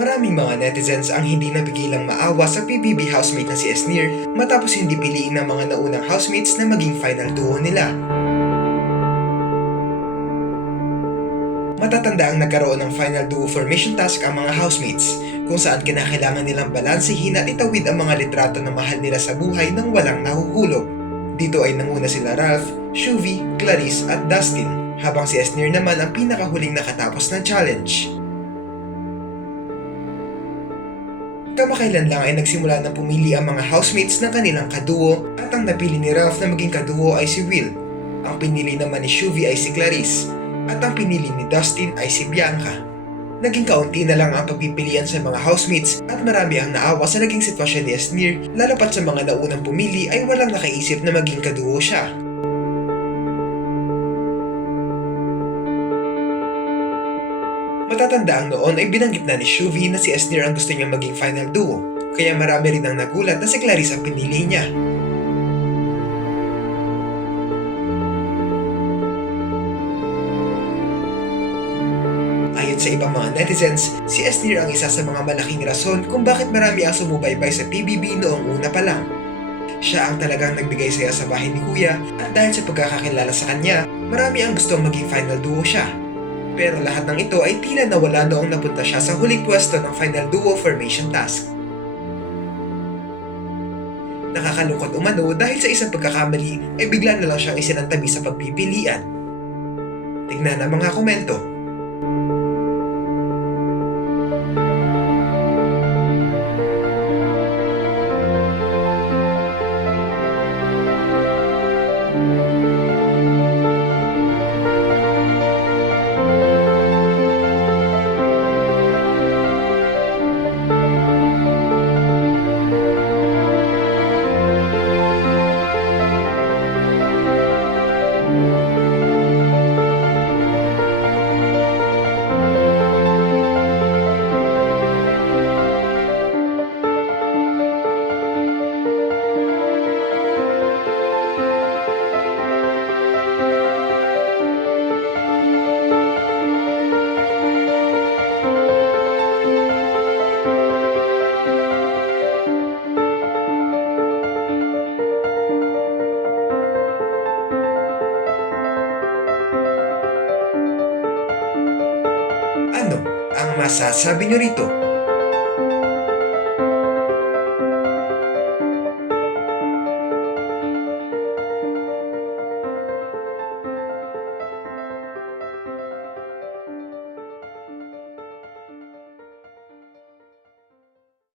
Maraming mga netizens ang hindi napigilang maawa sa PBB housemate na si Esnir matapos hindi piliin ng mga naunang housemates na maging final duo nila. Matatanda ang nagkaroon ng final duo formation task ang mga housemates, kung saan kinakailangan nilang balansehin at itawid ang mga litrato ng mahal nila sa buhay nang walang nahuhulog. Dito ay nanguna sila Ralph, Shuvi, Clarice at Dustin, habang si Esnir naman ang pinakahuling nakatapos ng challenge. Kamakailan lang ay nagsimula ng pumili ang mga housemates ng kanilang kaduo at ang napili ni Ralph na maging kaduo ay si Will. Ang pinili naman ni Shuvi ay si Clarice at ang pinili ni Dustin ay si Bianca. Naging kaunti na lang ang pagpipilian sa mga housemates at marami ang naawa sa naging sitwasyon ni Esnir, lalo pat sa mga naunang pumili ay walang nakaisip na maging kaduo siya. Matatanda ang noon ay binanggit na ni Shuvi na si Esnir ang gusto niyang maging final duo, kaya marami rin ang nagulat na si Clarice ang pinili niya. Ayon sa ibang mga netizens, si Esnir ang isa sa mga malaking rason kung bakit marami ang sumubaybay sa PBB noong una pa lang. Siya ang talagang nagbigay saya sa bahay ni Kuya at dahil sa pagkakakilala sa kanya, marami ang gustong maging final duo siya. Pero lahat ng ito ay tila nawala noong napunta siya sa huling pwesto ng final duo formation task. Nakakalungkot umano dahil sa isang pagkakamali ay bigla na lang siyang isinantabi sa pagpipilian. Tignan ang mga komento. Ano ang masasabi nyo rito?